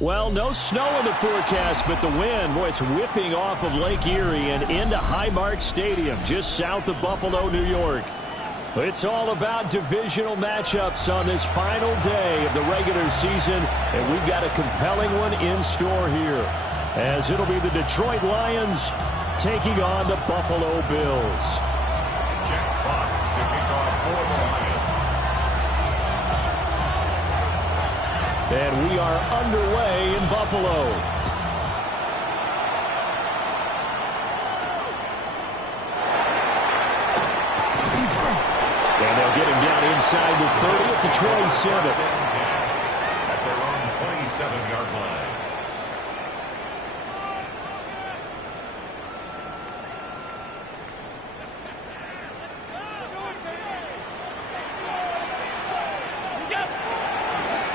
Well, no snow in the forecast, but the wind, boy, it's whipping off of Lake Erie and into Highmark Stadium, just south of Buffalo, New York. It's all about divisional matchups on this final day of the regular season, and we've got a compelling one in store here, as it'll be the Detroit Lions taking on the Buffalo Bills. Jack Fox to kick off for the Lions. And we are underway in Buffalo. And they'll get him down inside the 30 at the 27. At their own 27-yard line.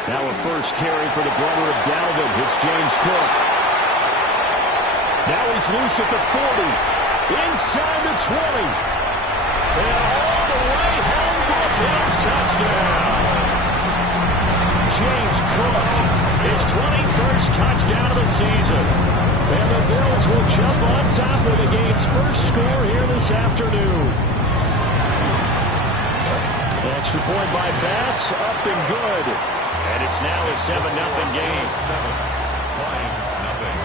Now a first carry for the brother of Dalvin. It's James Cook. Now he's loose at the 40. Inside the 20. And all the way home for a Bills touchdown. James Cook, his 21st touchdown of the season. And the Bills will jump on top of the game's first score here this afternoon. Extra point by Bass, up and good. And it's now a 7-0 game. 7, Lions nothing.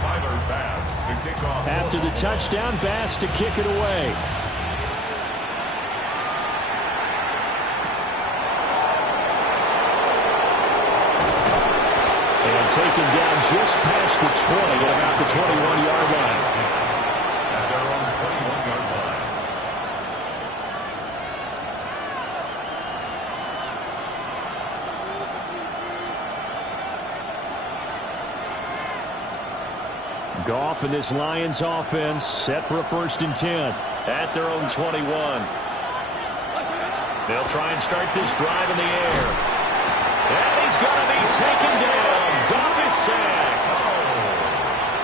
Tyler Bass to kick off. After the touchdown, Bass to kick it away. Taken down just past the 20 at about the 21-yard line. At their own 21-yard line. Goff and this Lions offense set for a 1st and 10 at their own 21. They'll try and start this drive in the air. And he's going to be taken down. Goff is sacked.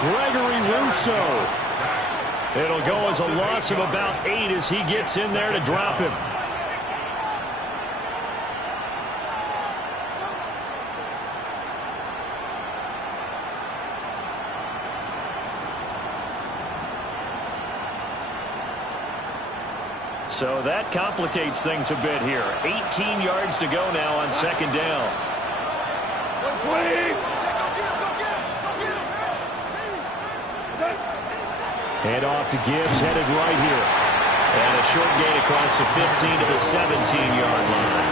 Gregory Rousseau. It'll go as a loss of about 8 as he gets in there to drop him. So that complicates things a bit here. 18 yards to go now on 2nd down. Hand off to Gibbs, headed right here. And a short gain across the 15 to the 17-yard line.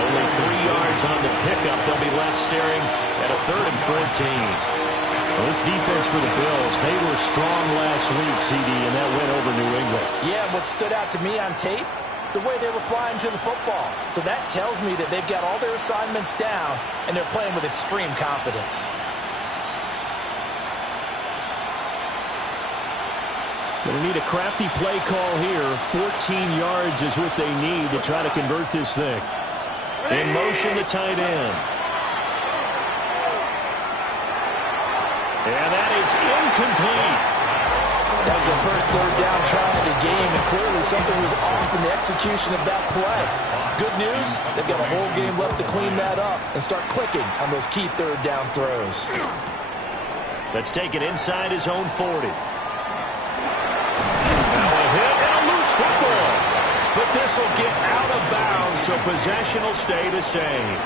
Only 3 yards on the pickup. They'll be left staring at a 3rd and 14. Well, this defense for the Bills, they were strong last week, CD, and that went over New England. Yeah, what stood out to me on tape, the way they were flying to the football. So that tells me that they've got all their assignments down, and they're playing with extreme confidence. Going to need a crafty play call here. 14 yards is what they need to try to convert this thing. In motion, the tight end. And that is incomplete. That was the first 3rd down try of the game, and clearly something was off in the execution of that play. Good news, they've got a whole game left to clean that up and start clicking on those key 3rd down throws. Let's take it inside his own 40. Now a hit and a loose football. But this will get out of bounds, so possession will stay the same.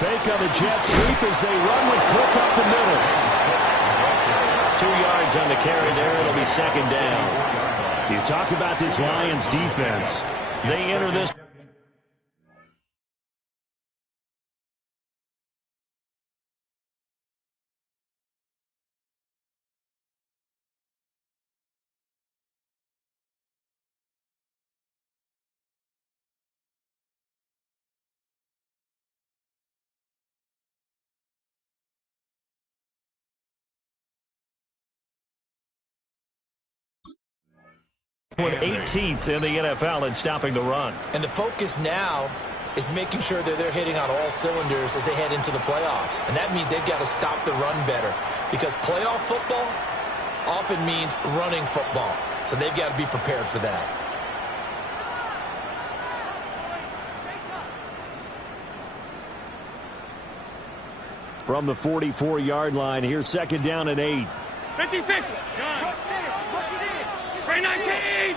Fake on the jet sweep as they run with Cook up the middle. 2 yards on the carry there. It'll be 2nd down. You talk about this Lions defense. They enter this 18th in the NFL in stopping the run. And the focus now is making sure that they're hitting on all cylinders as they head into the playoffs. And that means they've got to stop the run better, because playoff football often means running football. So they've got to be prepared for that. From the 44-yard line, here's second down and 8. 56. 319.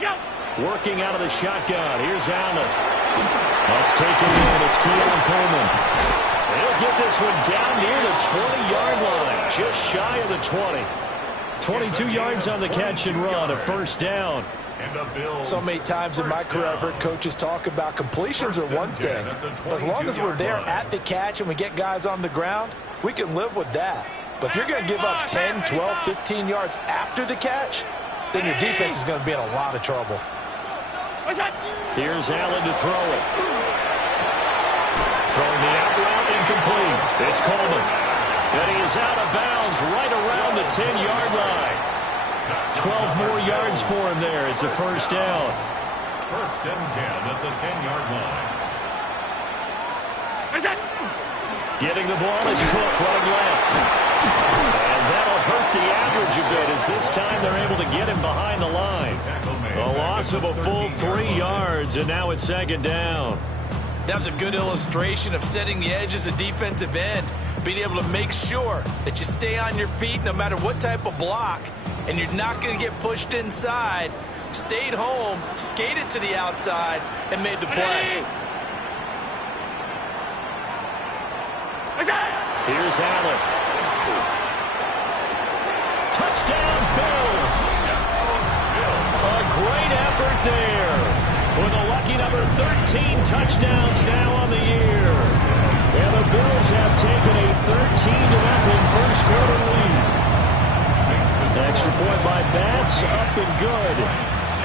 Go. Working out of the shotgun. Here's Allen. That's taken in. It's Keon Coleman. They'll get this one down near the 20-yard line. Just shy of the 20. 22 yards on the catch and run. A first down. So many times in my career I've heard coaches talk about completions are one thing. But as long as we're there at the catch and we get guys on the ground, we can live with that. But if you're going to give up 10, 12, 15 yards after the catch, then your defense is going to be in a lot of trouble. Here's Allen to throw it. Throwing the out route, incomplete. It's Coleman. And he is out of bounds right around the 10-yard line. 12 more yards for him there. It's a first down. First and 10 at the 10-yard line. Getting the ball is Cook running left. And that'll hurt the average a bit, as this time they're able to get him behind the line. A loss of a full 3 yards, and now it's second down. That was a good illustration of setting the edge as a defensive end. Being able to make sure that you stay on your feet no matter what type of block, and you're not going to get pushed inside. Stayed home, skated to the outside, and made the play. Here's Allen. Touchdown, Bills. A great effort there. With a lucky number 13 touchdowns now on the year. And the Bills have taken a 13-0 first quarter lead. Extra point by Bass, up and good.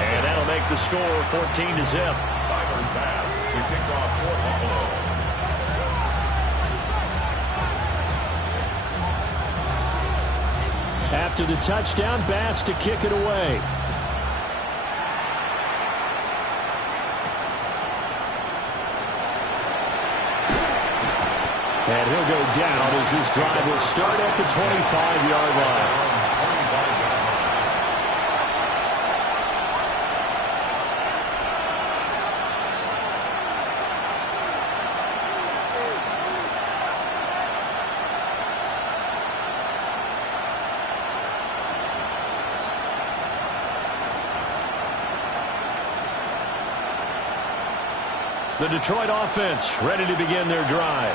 And that'll make the score 14-0. Tyler Bass to kick off for Buffalo. After the touchdown, Bass to kick it away. And he'll go down as this drive will start at the 25-yard line. The Detroit offense ready to begin their drive.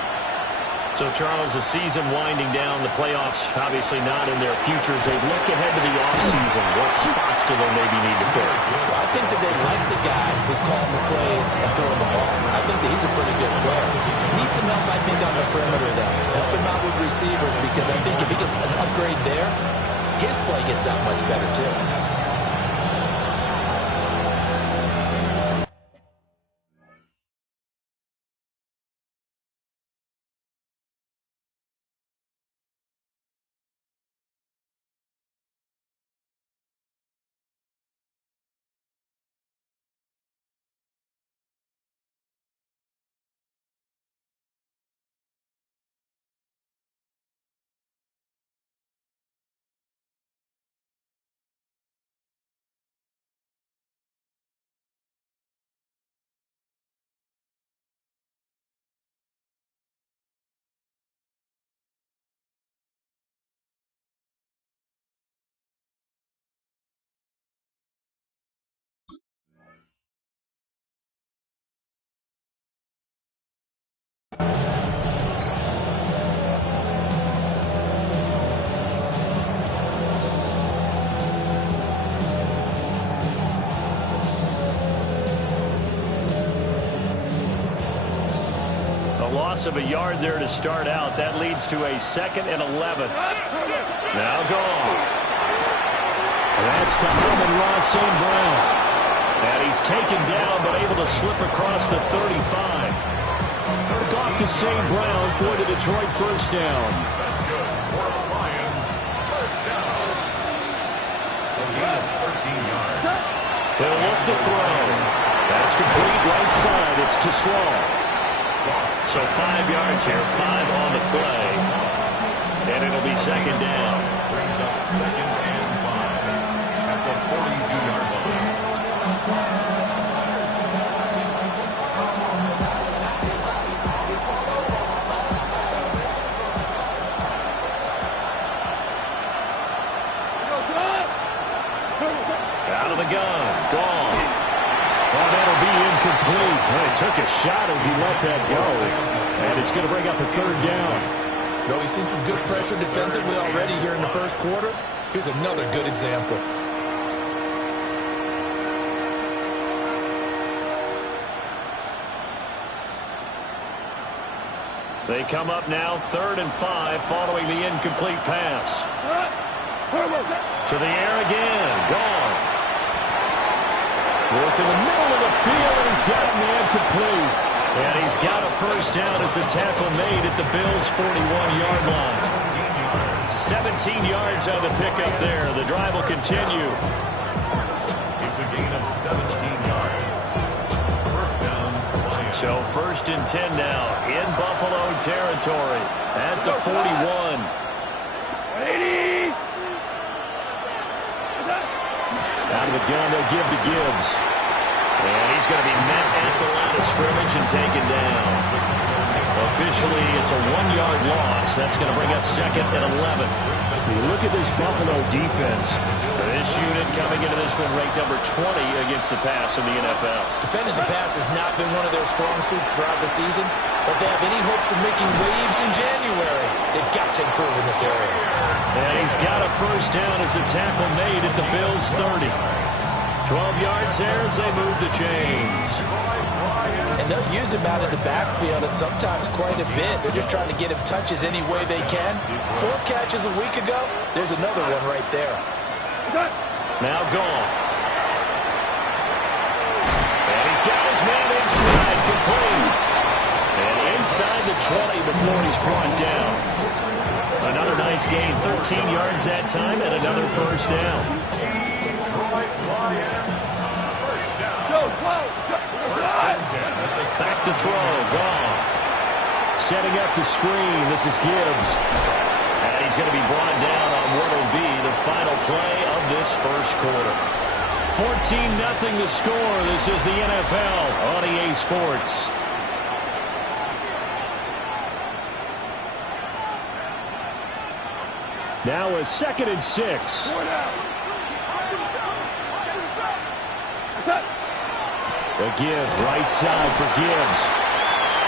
So, Charles, the season winding down, the playoffs obviously not in their future. As they look ahead to the offseason, what spots do they maybe need to fill? Well, I think that they like the guy who's calling the plays and throwing the ball. I think that he's a pretty good player. Needs some help, I think, on the perimeter, though. Help him out with receivers, because I think if he gets an upgrade there, his play gets that much better, too. Loss of a yard there to start out. That leads to a 2nd and 11. Now Goff. That's to Amon-Ra St. Brown. And he's taken down, but able to slip across the 35. Goff to St. Brown for the Detroit first down. That's good for the Lions. First down. He'll look to throw. That's complete right side. It's to Slaw. So 5 yards here, 5 on the play. And it'll be second down. Brings up second and 5 at the 42-yard line. Out of the gun. Gone. Oh, that'll be incomplete. Well, he took a shot as he let that go. And it's going to bring up a third down. So he's seen some good pressure defensively already here in the first quarter. Here's another good example. They come up now 3rd and 5 following the incomplete pass. To the air again. Gone. Work in the middle of the field, and he's got a man complete. And he's got a first down as a tackle made at the Bills' 41-yard line. 17 yards on the pickup there. The drive will continue. It's a gain of 17 yards. First down, Lions. So 1st and 10 now in Buffalo territory at the 41. 80. Out of the gun, they'll give to Gibbs. And he's going to be met at the line of scrimmage and taken down. Officially, it's a 1-yard loss. That's going to bring up 2nd and 11. You look at this Buffalo defense. This unit coming into this one ranked number 20 against the pass in the NFL. Defending the pass has not been one of their strong suits throughout the season, but they have any hopes of making waves in January. They've got to improve in this area. And he's got a first down as a tackle made at the Bills' 30. 12 yards there as they move the chains. And they'll use him out in the backfield and sometimes quite a bit. They're just trying to get him touches any way they can. 4 catches a week ago. There's another one right there. Now gone. And he's got his man in stride, complete. And inside the 20 before he's brought down. Another nice gain, 13 yards that time, and another first down. Back to throw, Goff. Setting up the screen, this is Gibbs. And he's going to be brought down on what will be the final play of this first quarter. 14-0 to score. This is the NFL on EA Sports. Now a 2nd and 6. The give, right side for Gibbs.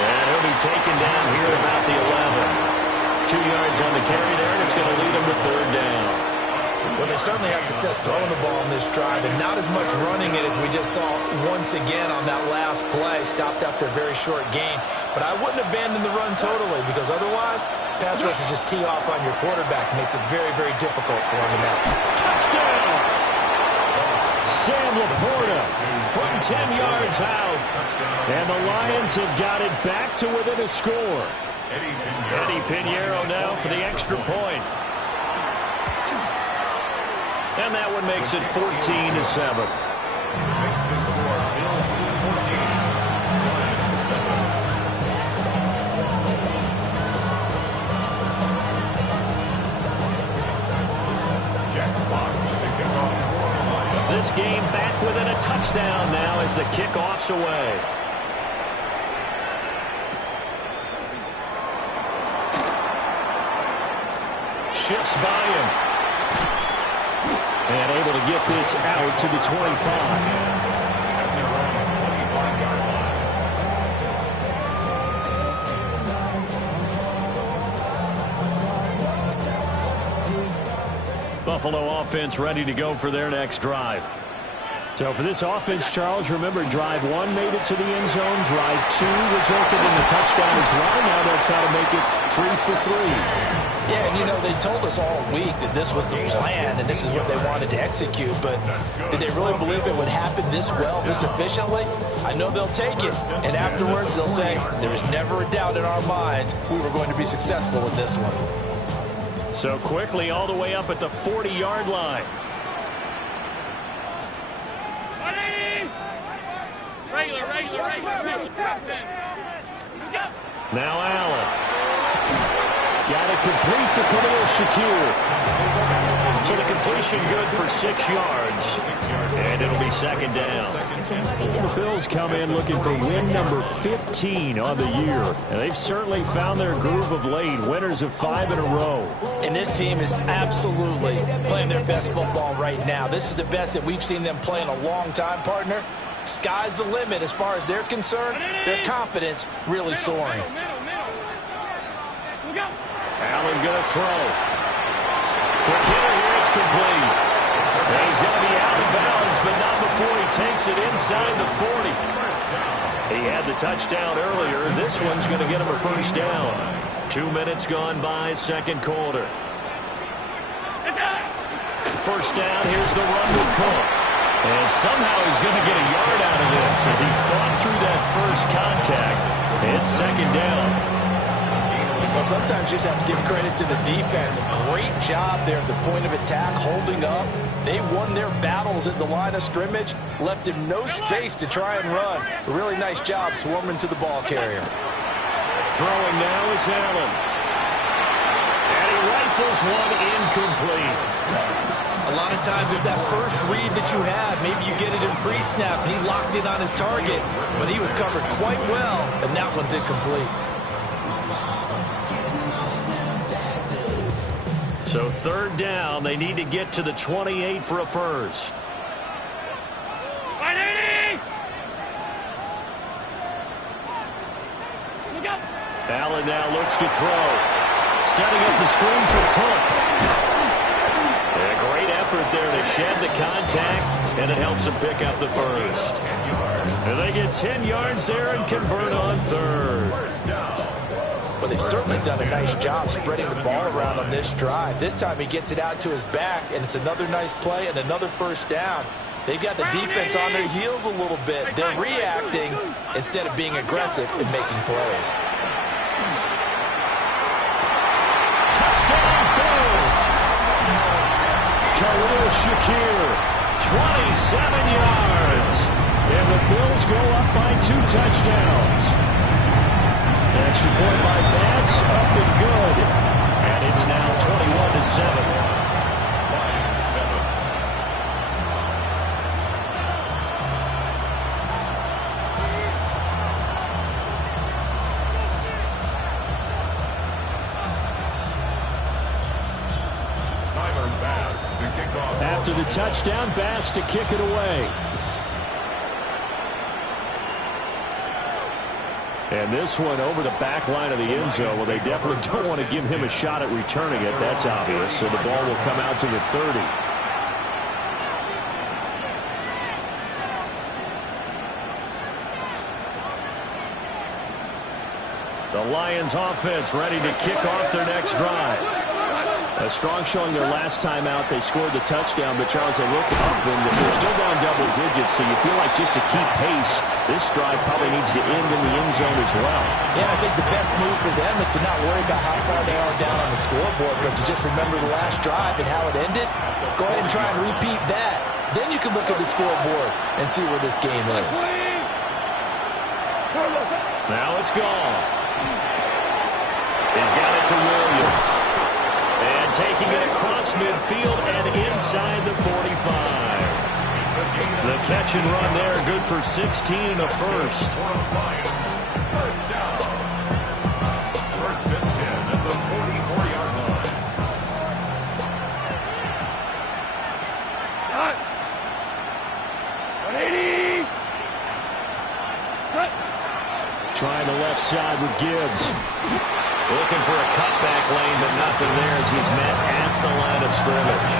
And he'll be taken down here at about the 11. 2 yards on the carry there, and it's going to lead him to 3rd down. Well, they certainly had success throwing the ball in this drive, and not as much running it as we just saw once again on that last play. Stopped after a very short gain. But I wouldn't abandon the run totally, because otherwise, pass rushers just tee off on your quarterback. Makes it very, very difficult for him in that. Touchdown! Sam Laporta from 10 yards out. And the Lions have got it back to within a score. Eddie Pinheiro now for the extra point. And that one makes it 14-7. Makes the score Bills 14, Lions 7. Jack Fox to kick off for the Lions. This game back within a touchdown now as the kickoff's away. Shifts by him. And able to get this out to the 25. At their own 25-yard line. Buffalo offense ready to go for their next drive. So for this offense, Charles, remember, drive 1 made it to the end zone. Drive 2 resulted in the touchdown as well. Now they'll try to make it 3 for 3. Yeah, and you know, they told us all week that this was the plan and this is what they wanted to execute, but did they really believe it would happen this well, this efficiently? I know they'll take it, and afterwards they'll say, there was never a doubt in our minds we were going to be successful in this one. So quickly all the way up at the 40-yard line. Now Allen. Got it complete to Khalil Shakir. So the completion good for 6 yards. And it'll be second down. The Bills come in looking for win number 15 on the year. And they've certainly found their groove of late. Winners of 5 in a row. And this team is absolutely playing their best football right now. This is the best that we've seen them play in a long time, partner. Sky's the limit as far as they're concerned. Their confidence really soaring. Allen going to throw. Quick hitter here, it's complete. And he's going to be out of bounds, but not before he takes it inside the 40. He had the touchdown earlier. This one's going to get him a first down. 2 minutes gone by, second quarter. First down, here's the run with Cook. And somehow he's going to get a yard out of this as he fought through that first contact. It's second down. Well, sometimes you just have to give credit to the defense. Great job there at the point of attack, holding up. They won their battles at the line of scrimmage, left him no space to try and run. A really nice job swarming to the ball carrier. Throwing now is Allen. And he rifles one incomplete. A lot of times it's that first read that you have. Maybe you get it in pre-snap, and he locked in on his target. But he was covered quite well, and that one's incomplete. So third down, they need to get to the 28 for a first. Allen now looks to throw. Setting up the screen for Cook. A great effort there to shed the contact, and it helps him pick up the first. And they get 10 yards there and convert on third. But they've certainly done a nice job spreading the ball around on this drive. This time he gets it out to his back, and it's another nice play and another first down. They've got the defense on their heels a little bit. They're reacting instead of being aggressive and making plays. Touchdown, Bills! Khalil Shakir, 27 yards. And the Bills go up by 2 touchdowns. Extra point by Bass, up and good. And it's now 21-7. Lions 7. Tyler Bass to kick off. After the touchdown, Bass to kick it away. And this one over the back line of the end zone. Well, they definitely don't want to give him a shot at returning it. That's obvious. So the ball will come out to the 30. The Lions offense ready to kick off their next drive. A strong showing their last time out. They scored the touchdown, but Charles, they look up and they're still down double digits, so you feel like just to keep pace, this drive probably needs to end in the end zone as well. Yeah, I think the best move for them is to not worry about how far they are down on the scoreboard, but to just remember the last drive and how it ended. Go ahead and try and repeat that. Then you can look at the scoreboard and see where this game is. Now it's gone. He's got it to Williams. And taking it across midfield and inside the 45. The catch and run there, good for 16 and a first. First down. First and 10 at the 44-yard line. Cut. 180. Cut. Trying the left side with Gibbs. Looking for a cutback lane, but nothing there as he's met at the line of scrimmage.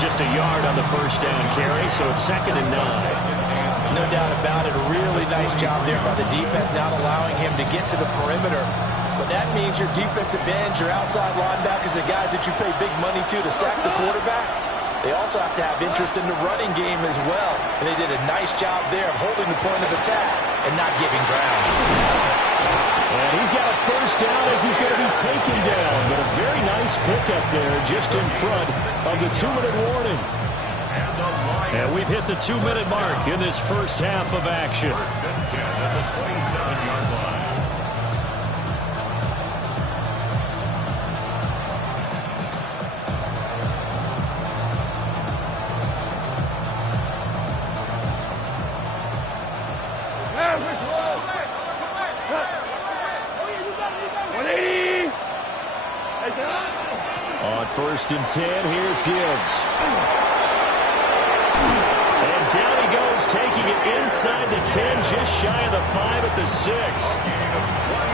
Just a yard on the first down carry, so it's 2nd and 9. No doubt about it. A really nice job there by the defense, not allowing him to get to the perimeter. But that means your defensive ends, your outside linebackers, the guys that you pay big money to sack the quarterback, they also have to have interest in the running game as well. And they did a nice job there of holding the point of attack and not giving ground. And he's got a first down as he's going to be taken down. But a very nice pickup there just in front of the 2-minute warning. And we've We've hit the 2-minute mark in this first half of action. First and 10 at the 27-yard line. On first and 10, here's Gibbs. And down he goes, taking it inside the 10, just shy of the 5 at the 6.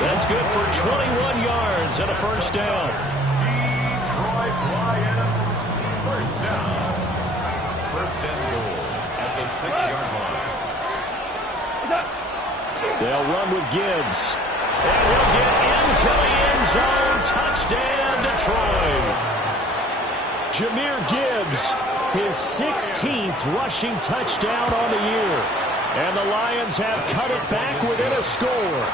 That's good for 21 yards and a first down. Detroit Lions, first down. First and goal at the 6-yard line. They'll run with Gibbs. And he'll get into the end zone. Touchdown, Detroit. Jahmyr Gibbs, his 16th rushing touchdown on the year. And the Lions have cut it back within a score.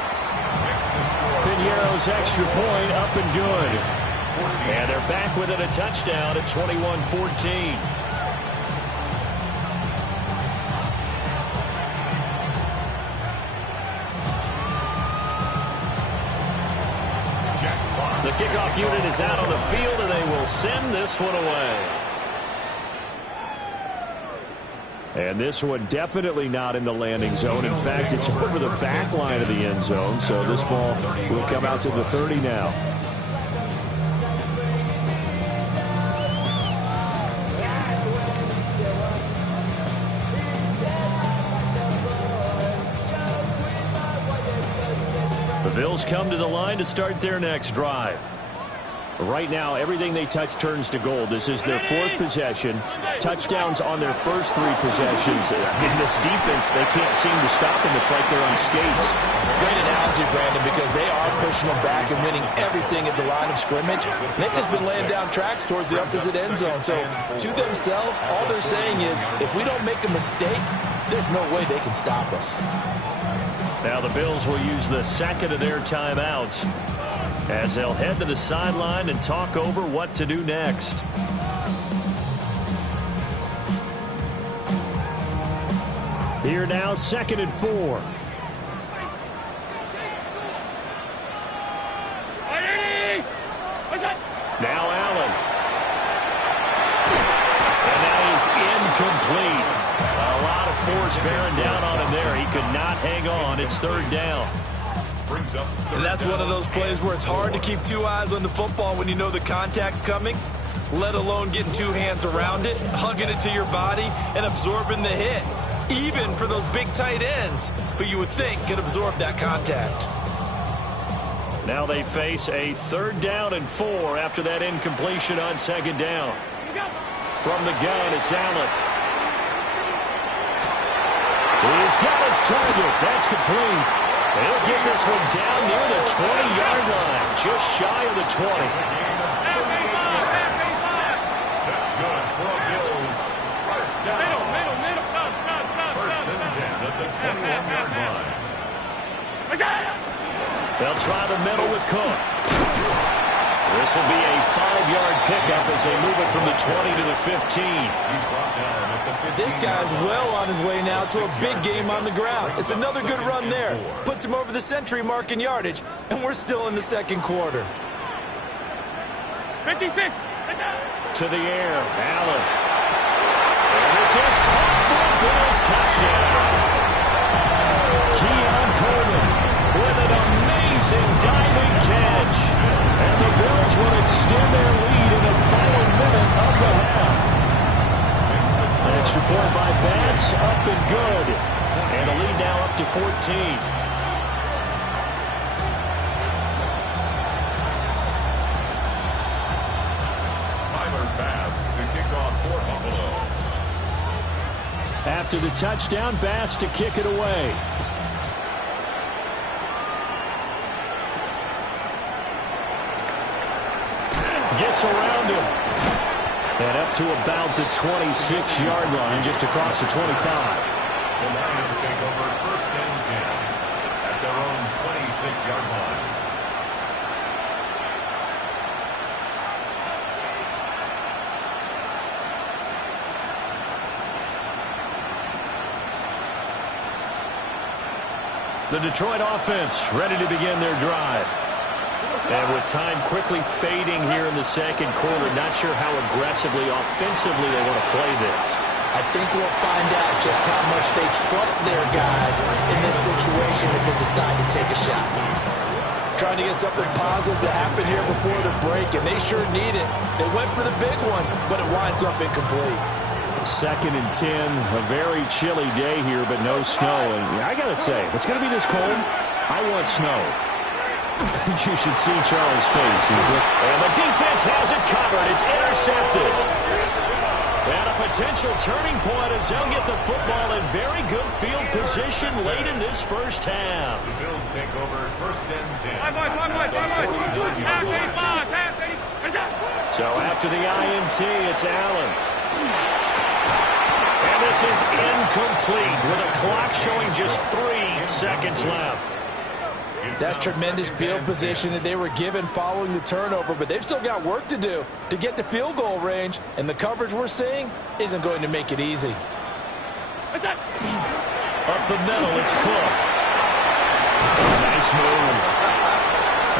Piñeiro's extra point up and good. And they're back within a touchdown at 21-14. The kickoff unit is out on the field, and they will send this one away. And this one definitely not in the landing zone. In fact, it's over the back line of the end zone, so this ball will come out to the 30 now. The Bills come to the line to start their next drive. Right now, everything they touch turns to gold. This is their 4th possession. Touchdowns on their first 3 possessions. In this defense, they can't seem to stop them. It's like they're on skates. Great analogy, Brandon, because they are pushing them back and winning everything at the line of scrimmage. They've just been laying down tracks towards the opposite end zone. So, to themselves, all they're saying is, if we don't make a mistake, there's no way they can stop us. Now the Bills will use the second of their timeouts as they'll head to the sideline and talk over what to do next. Here now, 2nd and 4. Now Allen. And that is incomplete. A lot of force bearing down on him there. He could not hang on. It's 3rd down. And that's one of those plays where it's hard to keep 2 eyes on the football when you know the contact's coming, let alone getting 2 hands around it, hugging it to your body, and absorbing the hit. Even for those big tight ends who you would think could absorb that contact. Now they face a 3rd down and 4 after that incompletion on 2nd down. From the gun, it's Allen. He's got his target. That's complete. He'll get this one down near the 20-yard line, just shy of the 20. That's good for a Bills. First down. First and 10 at the 21-yard line. They'll try the middle with Cook. This will be a 5-yard pickup as they move it from the 20 to the 15. He's brought down at the 15. This guy's well on his way now to a big game on the ground. It's another good run there. Puts him over the century mark in yardage, and we're still in the 2nd quarter. 56. To the air, Allen. And this is caught for a Bills touchdown. Keon Coleman with an amazing diving catch. And the Bills will extend their lead in the final minute of the half. Extra point by Bass, up and good. And the lead now up to 14. Tyler Bass to kick off for Buffalo. After the touchdown, Bass to kick it away. Gets around him. And up to about the 26-yard line, just across the 25. The Lions take over first and 10 at their own 26-yard line. The Detroit offense ready to begin their drive. And with time quickly fading here in the second quarter, not sure how aggressively, offensively they want to play this. I think we'll find out just how much they trust their guys in this situation if they decide to take a shot. Trying to get something positive to happen here before the break, and they sure need it. They went for the big one, but it winds up incomplete. 2nd and 10, a very chilly day here, but no snow. And I got to say, if it's going to be this cold, I want snow. You should see Charles' face. And the defense has it covered. It's intercepted. And a potential turning point as they'll get the football in very good field position late in this first half. The Bills take over 1st and 10. So after the INT, it's Allen. And this is incomplete with a clock showing just 3 seconds left. That's tremendous field position that they were given following the turnover, but they've still got work to do to get to field goal range, and the coverage we're seeing isn't going to make it easy. Up the middle, it's Cook. Nice move.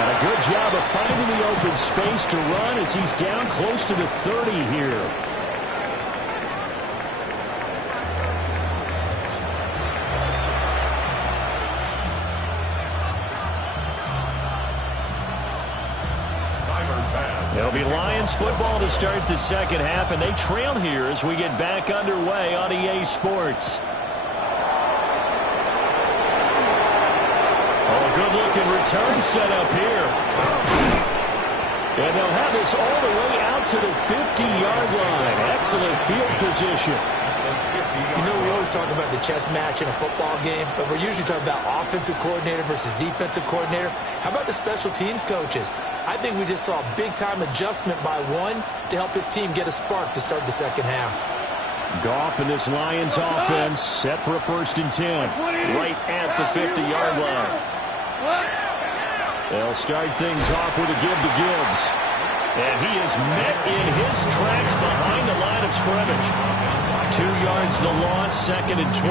And a good job of finding the open space to run as he's down close to the 30 here. It'll be Lions football to start the second half, and they trail here as we get back underway on EA Sports. Oh, a good-looking return set up here. And they'll have this all the way out to the 50-yard line. Excellent field position. You know, we always talk about the chess match in a football game, but we're usually talking about offensive coordinator versus defensive coordinator. How about the special teams coaches? I think we just saw a big-time adjustment by one to help his team get a spark to start the second half. Goff and this Lions offense set for a 1st and 10, right at the 50-yard line. They'll start things off with a give to Gibbs. And he is met in his tracks behind the line of scrimmage. 2 yards the loss, 2nd and 12.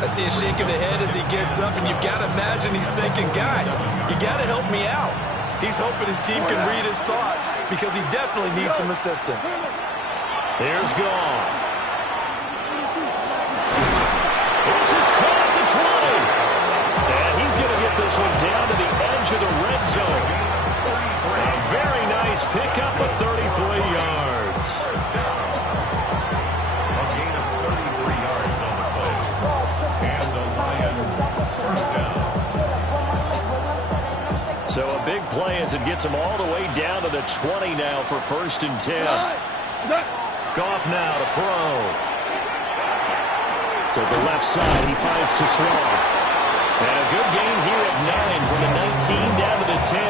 I see a shake of the head as he gets up, and you've got to imagine he's thinking, guys, you got to help me out. He's hoping his team can read his thoughts because he definitely needs some assistance. Here's Goff. This is caught at the 20. And he's going to get this one down to the edge of the red zone. A very nice pickup of 33 yards. A gain of 33 yards on the play. And the Lions 1st down. So a big play as it gets him all the way down to the 20 now for 1st and 10. Goff now to throw. To the left side, he finds to throw. And a good gain here at 9 from the 19 down to the 10.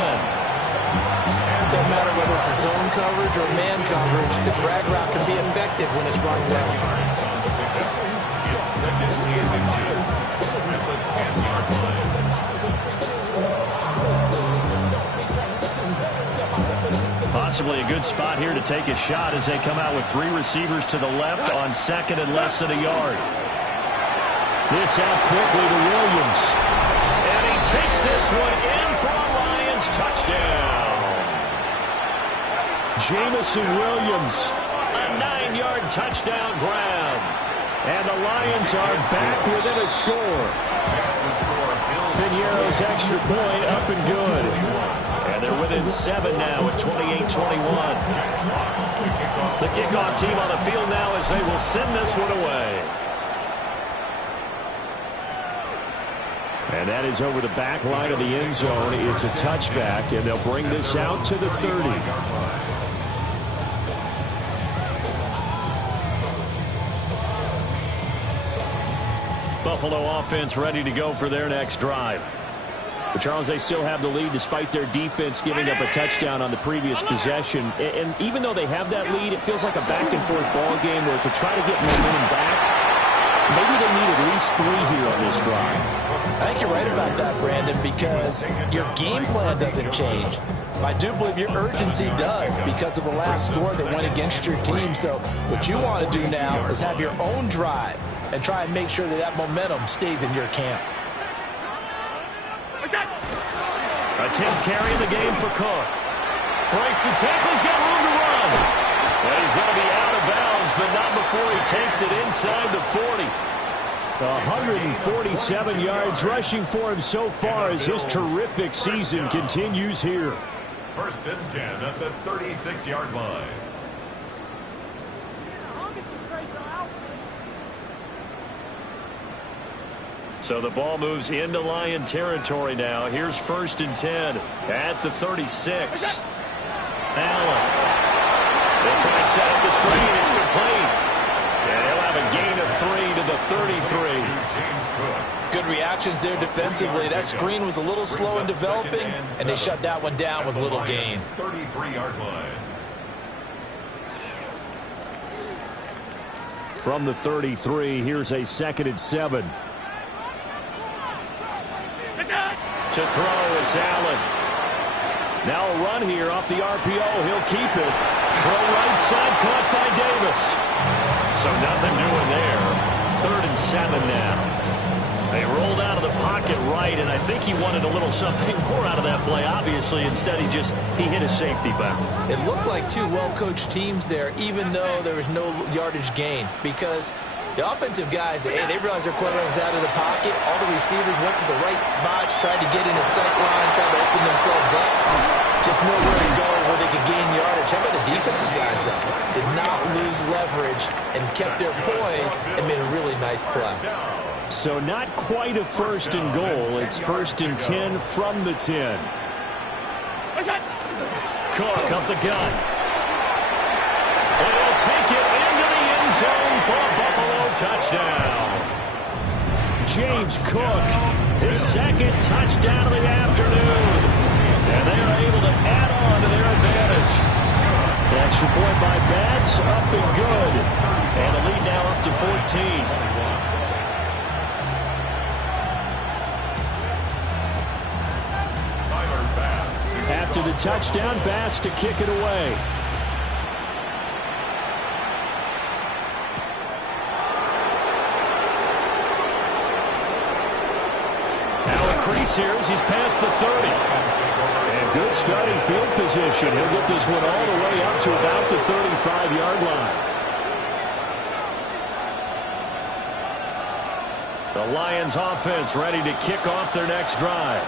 Doesn't matter whether it's a zone coverage or man coverage, the drag route can be effective when it's run well. It's 2nd and 2 at the 10-yard line. Possibly a good spot here to take a shot as they come out with 3 receivers to the left on 2nd and less than a yard. This out quickly to Williams. And he takes this one in for a Lions touchdown. Jameson Williams, a 9-yard touchdown grab. And the Lions are back within a score. Piñeiro's extra point up and good. And they're within 7 now at 28-21. The kickoff team on the field now as they will send this one away. And that is over the back line of the end zone. It's a touchback, and they'll bring this out to the 30. Buffalo offense ready to go for their next drive. But Charles, they still have the lead despite their defense giving up a touchdown on the previous possession. And even though they have that lead, it feels like a back-and-forth ball game where to try to get momentum back, maybe they need at least 3 here on this drive. I think you're right about that, Brandon, because your game plan doesn't change. I do believe your urgency does because of the last score that went against your team. So what you want to do now is have your own drive and try and make sure that that momentum stays in your camp. A 10th carry in the game for Cook. Breaks the tackle. He's got room to run. And he's going to be out of bounds, but not before he takes it inside the 40. 147 yards rushing for him so far as his terrific season continues here. 1st and 10 at the 36-yard line. So the ball moves into Lion territory now. Here's 1st and 10 at the 36. Allen. They'll try and set up the screen. It's complete. And he'll have a gain of 3 to the 33. Good reactions there defensively. That screen was a little slow in developing, and they shut that one down with little gain. 33-yard line. From the 33, here's a 2nd and 7. To throw, it's Allen. Now a run here off the RPO. He'll keep it. Throw right side, caught by Davis. So nothing doing there. 3rd and 7 now. They rolled out of the pocket right, and I think he wanted a little something more out of that play, obviously. Instead, he hit a safety foul. It looked like two well-coached teams there, even though there was no yardage gain, because the offensive guys, hey, they realized their quarterback was out of the pocket. All the receivers went to the right spots, tried to get in his sight line, tried to open themselves up. Just nowhere to go where they could gain yardage. How about the defensive guys, though? Did not lose leverage and kept their poise and made a really nice play. So not quite a 1st and goal. It's 1st and 10 from the 10. Cook up the gun. And he'll take it into the end zone for a Buffalo touchdown. James Cook, his 2nd touchdown of the afternoon. And they are able to add on to their advantage. The extra point by Bass, up and good. And the lead now up to 14. After the touchdown, Bass to kick it away. Now a crease here as he's past the 30. And good starting field position. He'll get this one all the way up to about the 35-yard line. The Lions offense ready to kick off their next drive.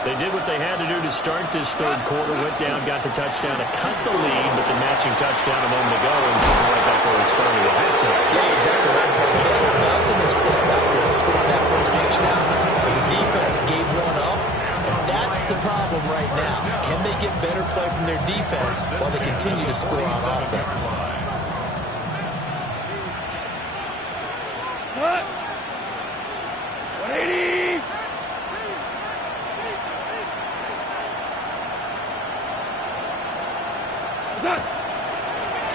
They did what they had to do to start this 3rd quarter. Went down, got the touchdown to cut the lead, but the matching touchdown a moment ago, and right back where we started at halftime. Yeah, exactly right. They were bouncing their step after scoring that first touchdown. The defense gave one up, and that's the problem right now. Can they get better play from their defense while they continue to score on offense? Cut. 180.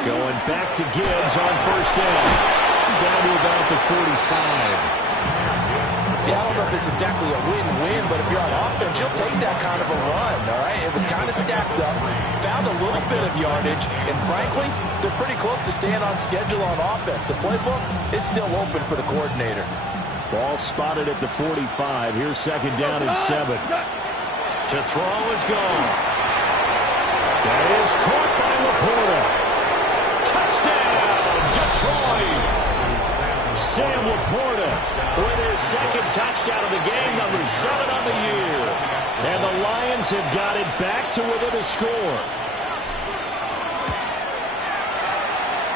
Going back to Gibbs on 1st down. Down to about the 45. Yeah, I don't know if it's exactly a win-win, but if you're on offense, you'll take that kind of a run, all right? It was kind of stacked up, found a little bit of yardage, and frankly, they're pretty close to staying on schedule on offense. The playbook is still open for the coordinator. Ball spotted at the 45. Here's 2nd down and 7. To throw is gone. That is caught by Laporta. Touchdown, Detroit! Sam Laporta with his 2nd touchdown of the game, number 7 on the year. And the Lions have got it back to within a score.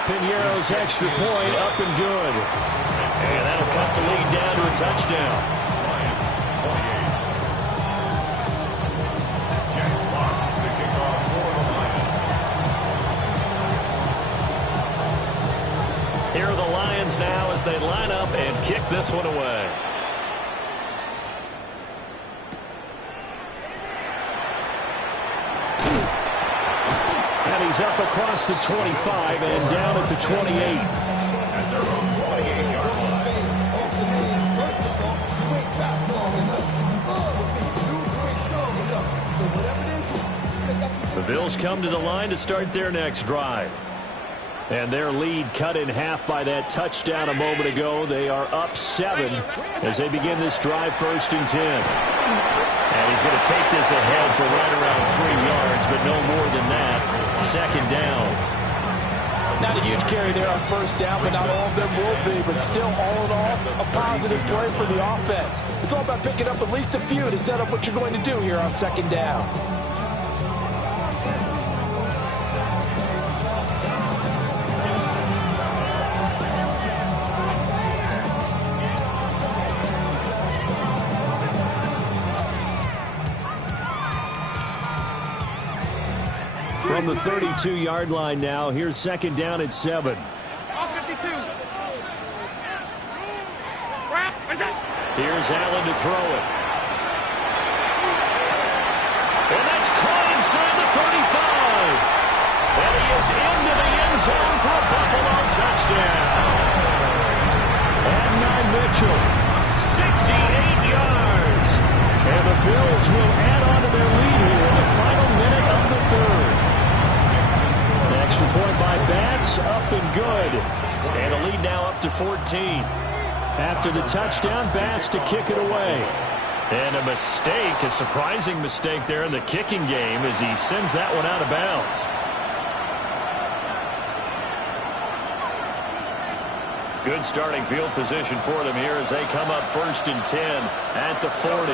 Piñeiro's extra point up and good. And that'll cut the lead down to a touchdown. Here are the Lions now as they line up and kick this one away. And he's up across the 25 and down at the 28. At their own 28-yard line. The Bills come to the line to start their next drive. And their lead cut in half by that touchdown a moment ago. They are up 7 as they begin this drive, 1st and 10. And he's going to take this ahead for right around 3 yards, but no more than that. 2nd down. Not a huge carry there on 1st down, but not all of them will be. But still, all in all, a positive play for the offense. It's all about picking up at least a few to set up what you're going to do here on 2nd down. From the 32-yard line now, here's 2nd down at 7. 52. Here's Allen to throw it. And that's caught inside the 35. And he is into the end zone for a Buffalo touchdown. And now Mitchell, 68 yards. And the Bills will add on to their lead here in the final minute of the 3rd. Extra point by Bass, up and good. And a lead now up to 14. After the touchdown, Bass to kick it away. And a mistake, a surprising mistake there in the kicking game as he sends that one out of bounds. Good starting field position for them here as they come up 1st and 10 at the 40.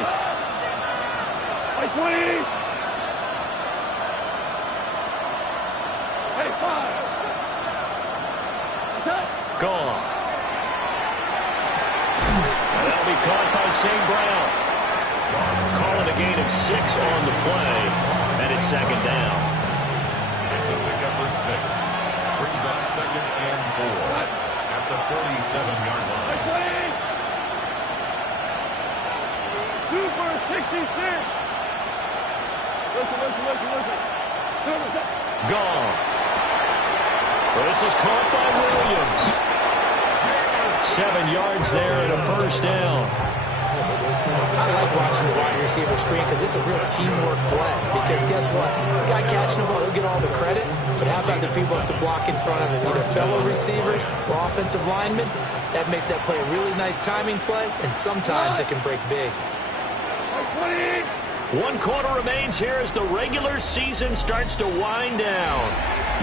20. Gone. And that'll be caught by St. Brown. Calling a gain of 6 on the play, and it's 2nd down. It's a pick up for 6. Brings up 2nd and 4 at the 47-yard line. 2 for 66. Listen. Goff. Well, this is caught by Williams. 7 yards there and a 1st down. I like watching the wide receiver screen because it's a real teamwork play. Because guess what? The guy catching the ball, he'll get all the credit. But how about the people have to block in front of him? Either fellow receivers or offensive linemen. That makes that play a really nice timing play. And sometimes it can break big. 1 quarter remains here as the regular season starts to wind down.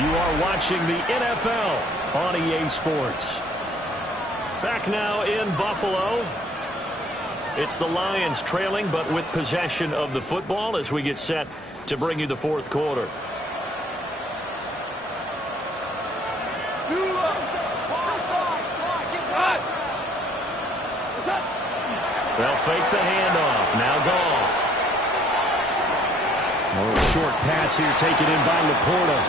You are watching the NFL on EA Sports. Back now in Buffalo. It's the Lions trailing, but with possession of the football as we get set to bring you the 4th quarter. They'll fake the handoff. Now Goff. A short pass here taken in by Laporta.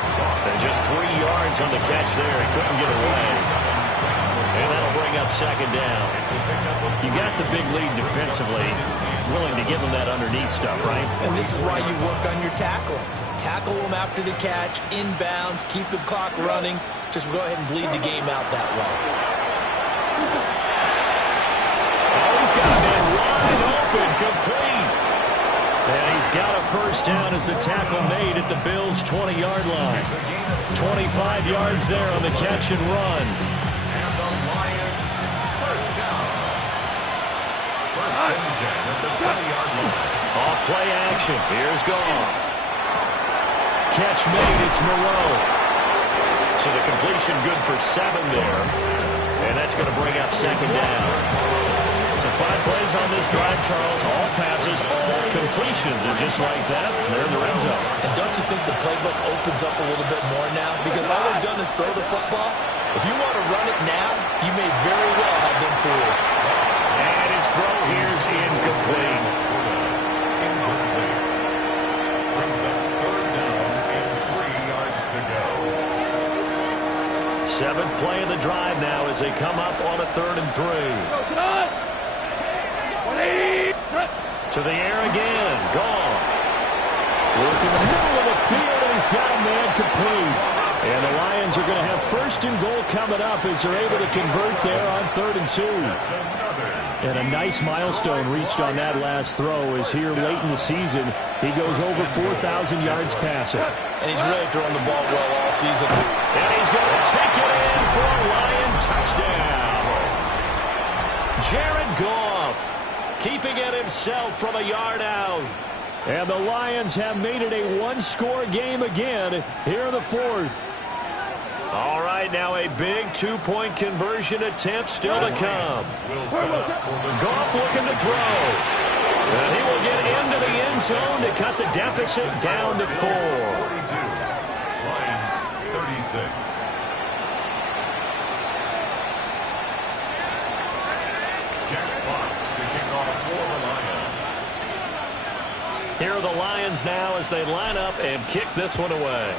And just 3 yards on the catch there. He couldn't get away. And that'll bring up 2nd down. You got the big lead defensively. Willing to give them that underneath stuff, right? And this is why you work on your tackling. Tackle them after the catch, inbounds, keep the clock running. Just go ahead and bleed the game out that way. Oh, he's got a man wide open, complete. And he's got a 1st down as the tackle made at the Bills' 20-yard line. 25 yards there on the catch and run. And the Lions, 1st down. 1st and 10 at the 20-yard line. Off play action. Here's Goff. Catch made. It's Moreau. So the completion good for 7 there. And that's going to bring up 2nd down. So 5 plays on this drive, Charles. All passes, all completions. And just like that, they're in the red zone. And don't you think the playbook opens up a little bit more now? Because all they've done is throw the football. If you want to run it now, you may very well have been fooled. And his throw here's incomplete. Brings up 3rd down and 3 yards to go. 7th play of the drive now as they come up on a 3rd and 3. To the air again. Goff. Working the middle of the field, and he's got a man complete. And the Lions are going to have 1st and goal coming up as they're able to convert there on 3rd and 2. And a nice milestone reached on that last throw as here late in the season, he goes over 4,000 yards passing. And he's really thrown the ball well all season. And he's going to take it in for a Lion touchdown. Jared Goff keeping it himself from a yard out. And the Lions have made it a one-score game again here in the 4th. All right, now a big 2-point conversion attempt still to come. Goff looking to throw. And he will get into the end zone to cut the deficit down to 4. Lions 36. Jack Fox kicking off for the Lions. Here are the Lions now as they line up and kick this one away.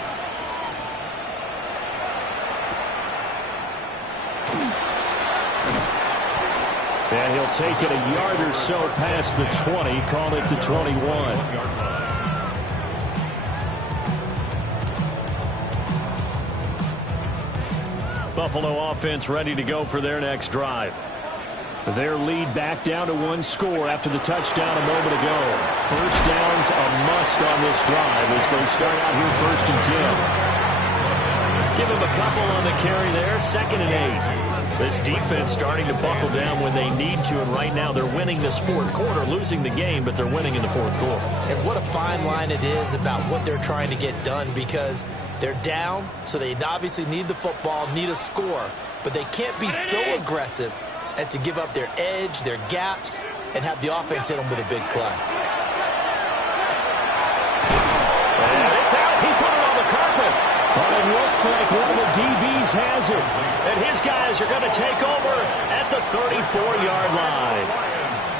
And he'll take it a yard or so past the 20, call it the 21. Buffalo offense ready to go for their next drive. Their lead back down to 1 score after the touchdown a moment ago. First down's a must on this drive as they start out here 1st and 10. Give them a couple on the carry there, 2nd and 8. This defense starting to buckle down when they need to, and right now they're winning this 4th quarter, losing the game, but they're winning in the 4th quarter. And what a fine line it is about what they're trying to get done, because they're down, so they obviously need the football, need a score, but they can't be so aggressive as to give up their edge, their gaps, and have the offense hit them with a big play. And it's out. He put it on the carpet. But it looks like one of the DBs has it. And his guys are going to take over at the 34-yard line.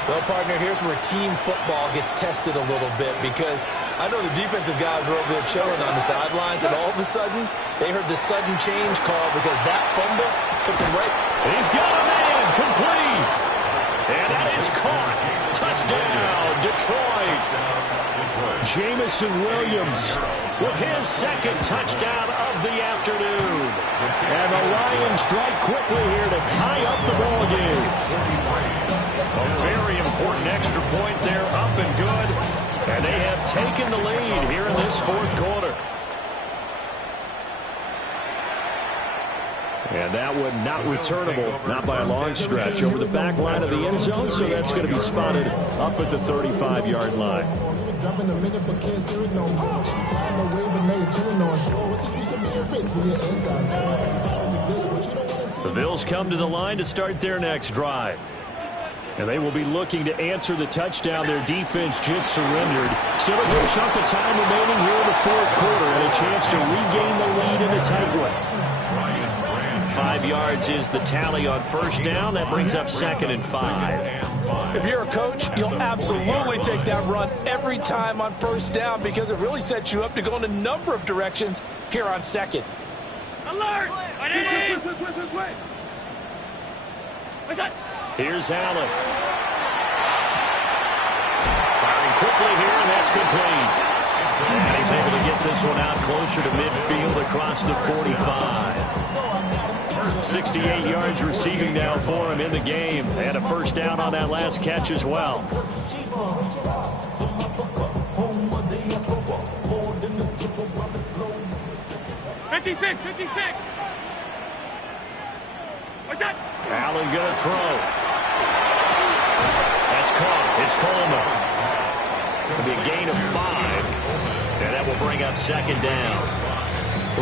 Well, partner, here's where team football gets tested a little bit, because I know the defensive guys were over there chilling on the sidelines, and all of a sudden, they heard the sudden change call because that fumble puts him right. He's got a man complete. And that is caught. Touchdown, Detroit. Jameson Williams with his 2nd touchdown of the afternoon. And the Lions strike quickly here to tie up the ball game. A very important extra point there, up and good. And they have taken the lead here in this 4th quarter. And that one not returnable, not by a long stretch, over the back line of the end zone, so that's going to be spotted up at the 35-yard line. The Bills come to the line to start their next drive. And they will be looking to answer the touchdown their defense just surrendered. Still a good chunk of time remaining here in the 4th quarter, and a chance to regain the lead in a tight one. 5 yards is the tally on 1st down. That brings up 2nd and 5. If you're a coach, you'll absolutely take that run every time on 1st down, because it really sets you up to go in a number of directions here on 2nd. Alert! Here's Allen. Firing quickly here, and that's complete. And he's able to get this one out closer to midfield across the 45. 68 yards receiving now for him in the game. And a 1st down on that last catch as well. 56. What's that? Allen going to throw. That's caught. It's Coleman. It'll be a gain of 5. And that will bring up 2nd down.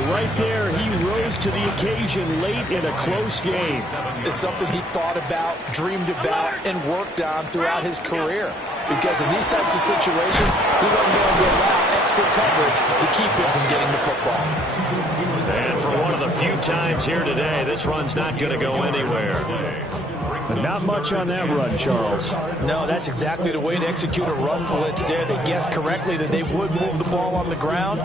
Right there, he rose to the occasion late in a close game. It's something he thought about, dreamed about, and worked on throughout his career. Because in these types of situations, he wasn't going to allow extra coverage to keep him from getting the football. And for one of the few times here today, this run's not going to go anywhere. Not much on that run, Charles. No, that's exactly the way to execute a run blitz there. They guessed correctly that they would move the ball on the ground,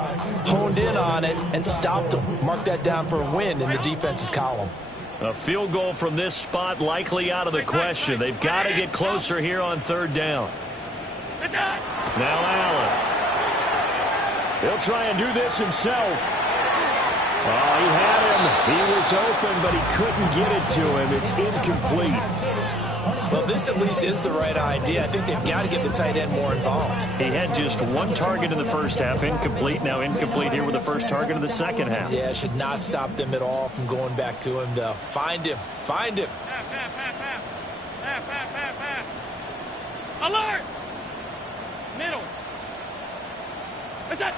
honed in on it, and stopped them. Mark that down for a win in the defense's column. A field goal from this spot likely out of the question. They've got to get closer here on 3rd down. Now Allen. He'll try and do this himself. Oh, he had him. He was open, but he couldn't get it to him. It's incomplete. Well, this at least is the right idea. I think they've got to get the tight end more involved. He had just one target in the first half, incomplete. Now incomplete here with the first target of the second half. Yeah, should not stop them at all from going back to him, though. Find him. Find him. Alert! Middle. What's that?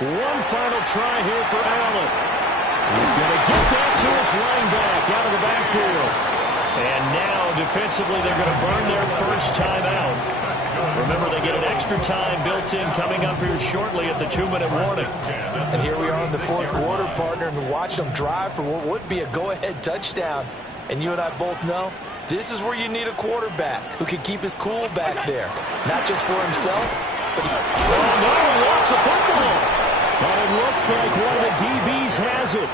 One final try here for Allen. He's going to get that to his running back out of the backfield. And now, defensively, they're going to burn their first timeout. Remember, they get an extra time built in coming up here shortly at the 2-minute warning. And here we are in the fourth quarter, partner, and watch them drive for what would be a go-ahead touchdown. And you and I both know this is where you need a quarterback who can keep his cool back there. Not just for himself, but oh, no, he lost the football. And it looks like one of the DBs has it.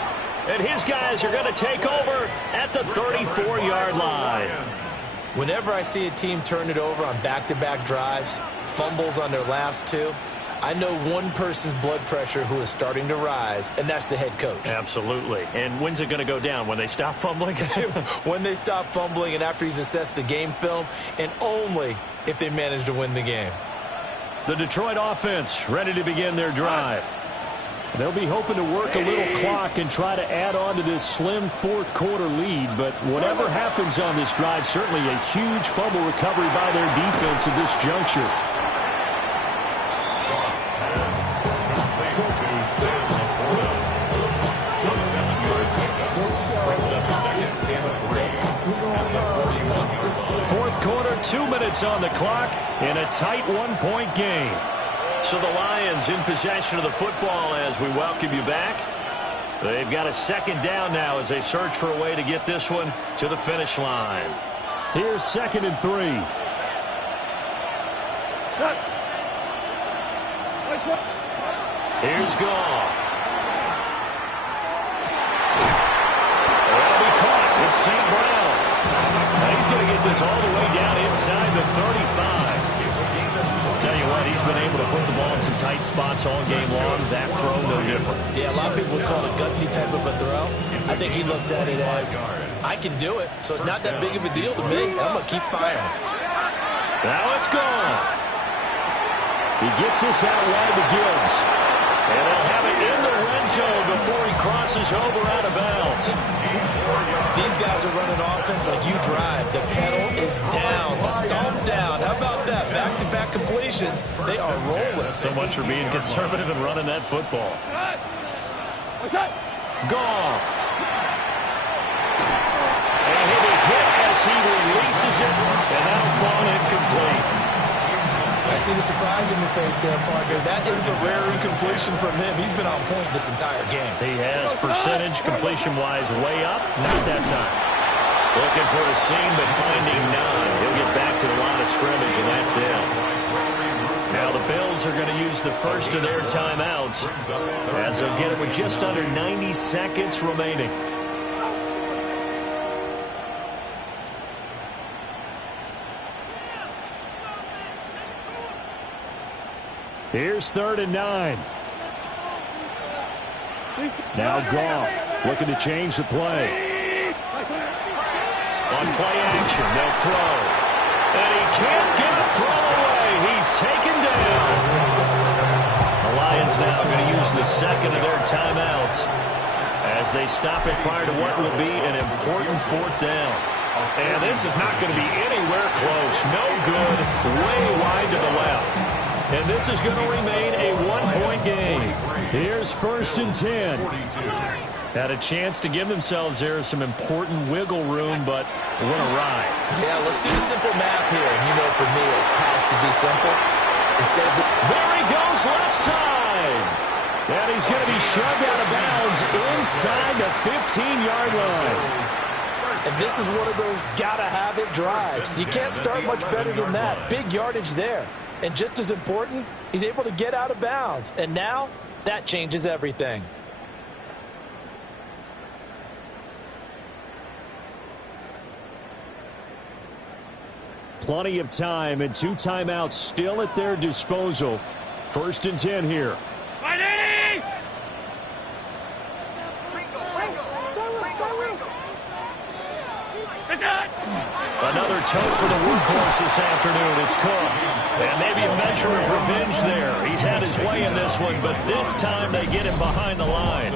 And his guys are going to take over at the 34-yard line. Whenever I see a team turn it over on back-to-back drives, fumbles on their last two, I know one person's blood pressure who is starting to rise, and that's the head coach. Absolutely. And when's it going to go down? When they stop fumbling? When they stop fumbling and after he's assessed the game film, and only if they manage to win the game. The Detroit offense ready to begin their drive. They'll be hoping to work a little clock and try to add on to this slim fourth quarter lead. But whatever happens on this drive, certainly a huge fumble recovery by their defense at this juncture. Fourth quarter, 2 minutes on the clock in a tight one-point game. So the Lions in possession of the football as we welcome you back. They've got a second down now as they search for a way to get this one to the finish line. Here's 2nd and 3. Here's Goff. That'll be caught. It's St. Brown. Now he's going to get this all the way down inside the 35. Tell you what, he's been able to put the ball in some tight spots all game long. That throw, no different. Yeah, a lot of people would call it a gutsy type of a throw. I think he looks at it as, I can do it, so it's not that big of a deal to me, and I'm going to keep firing. Now it's gone. He gets this out wide to Gibbs. And they'll have it in the red zone before he crosses over out of bounds. These guys are running offense like you drive. The pedal is down, stomped down. How about that? Back-to-back completions. They are rolling. So much for being conservative and running that football. Goff. And he'll be hit as he releases it, and that'll fall incomplete. I see the surprise in your face there, partner. That is a rare incompletion from him. He's been on point this entire game. He has percentage completion-wise way up. Not that time. Looking for a seam, but finding none. He'll get back to the line of scrimmage, and that's it. Now the Bills are going to use the first of their timeouts as they'll get it with just under 90 seconds remaining. Here's 3rd and 9. Now Goff looking to change the play. On play action, they'll throw. And he can't get a throw away. He's taken down. The Lions now going to use the second of their timeouts as they stop it prior to what will be an important 4th down. And this is not going to be anywhere close. No good. Way wide to the left. And this is going to remain a one-point game. Here's 1st and 10. Had a chance to give themselves there some important wiggle room, but what a ride. Yeah, let's do the simple math here. And you know, for me, it has to be simple. Instead of there he goes, left side. And he's going to be shoved out of bounds inside the 15-yard line. And this is one of those gotta-have-it drives. You can't start much better than that. Big yardage there. And just as important, he's able to get out of bounds. And now, that changes everything. Plenty of time and 2 timeouts still at their disposal. 1st and 10 here. Ready! Another tote for the workhorse this afternoon. It's Cook. And maybe a measure of revenge there. He's had his way in this one, but this time they get him behind the line.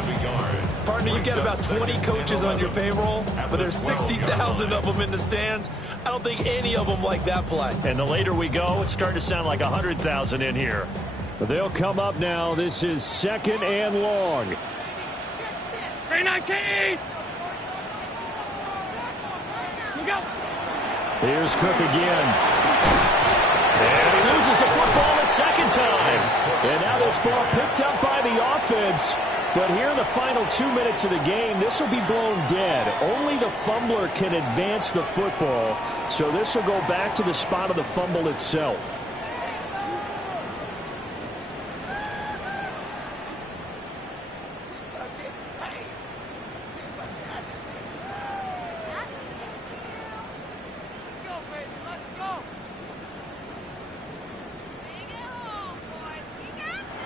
Partner, you've got about 20 coaches on your payroll, but there's 60,000 of them in the stands. I don't think any of them like that play. And the later we go, it's starting to sound like 100,000 in here. They'll come up now. This is 2nd and long. 319! Go. Here's Cook again. And he loses the football a second time. And now this ball picked up by the offense. But here in the final 2 minutes of the game, this will be blown dead. Only the fumbler can advance the football. So this will go back to the spot of the fumble itself.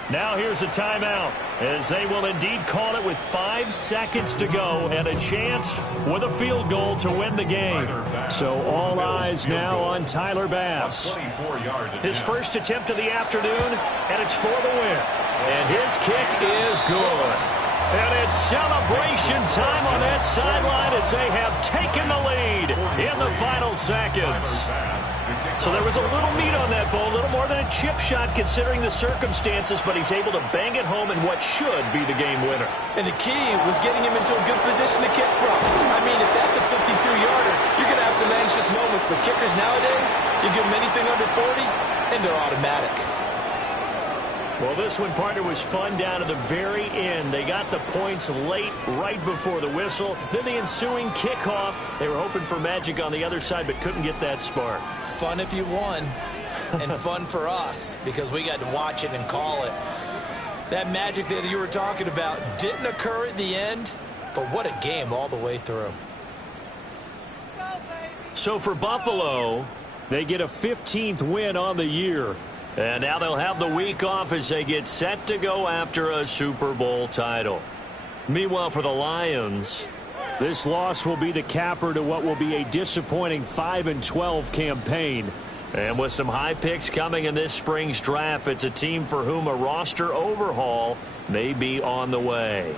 Now here's a timeout, as they will indeed call it with 5 seconds to go and a chance with a field goal to win the game. So all eyes now on Tyler Bass. His first attempt of the afternoon, and it's for the win. And his kick is good. And it's celebration time on that sideline as they have taken the lead in the final seconds. So there was a little meat on that ball, a little more than a chip shot considering the circumstances, but he's able to bang it home in what should be the game winner. And the key was getting him into a good position to kick from. I mean, if that's a 52-yarder, you're going to have some anxious moments, but kickers nowadays, you give them anything under 40, and they're automatic. Well, this one, partner, was fun down to the very end. They got the points late, right before the whistle. Then the ensuing kickoff. They were hoping for magic on the other side, but couldn't get that spark. Fun if you won, and fun for us, because we got to watch it and call it. That magic that you were talking about didn't occur at the end, but what a game all the way through. So for Buffalo, they get a 15th win on the year. And now they'll have the week off as they get set to go after a Super Bowl title. Meanwhile, for the Lions, this loss will be the capper to what will be a disappointing 5-12 campaign. And with some high picks coming in this spring's draft, it's a team for whom a roster overhaul may be on the way.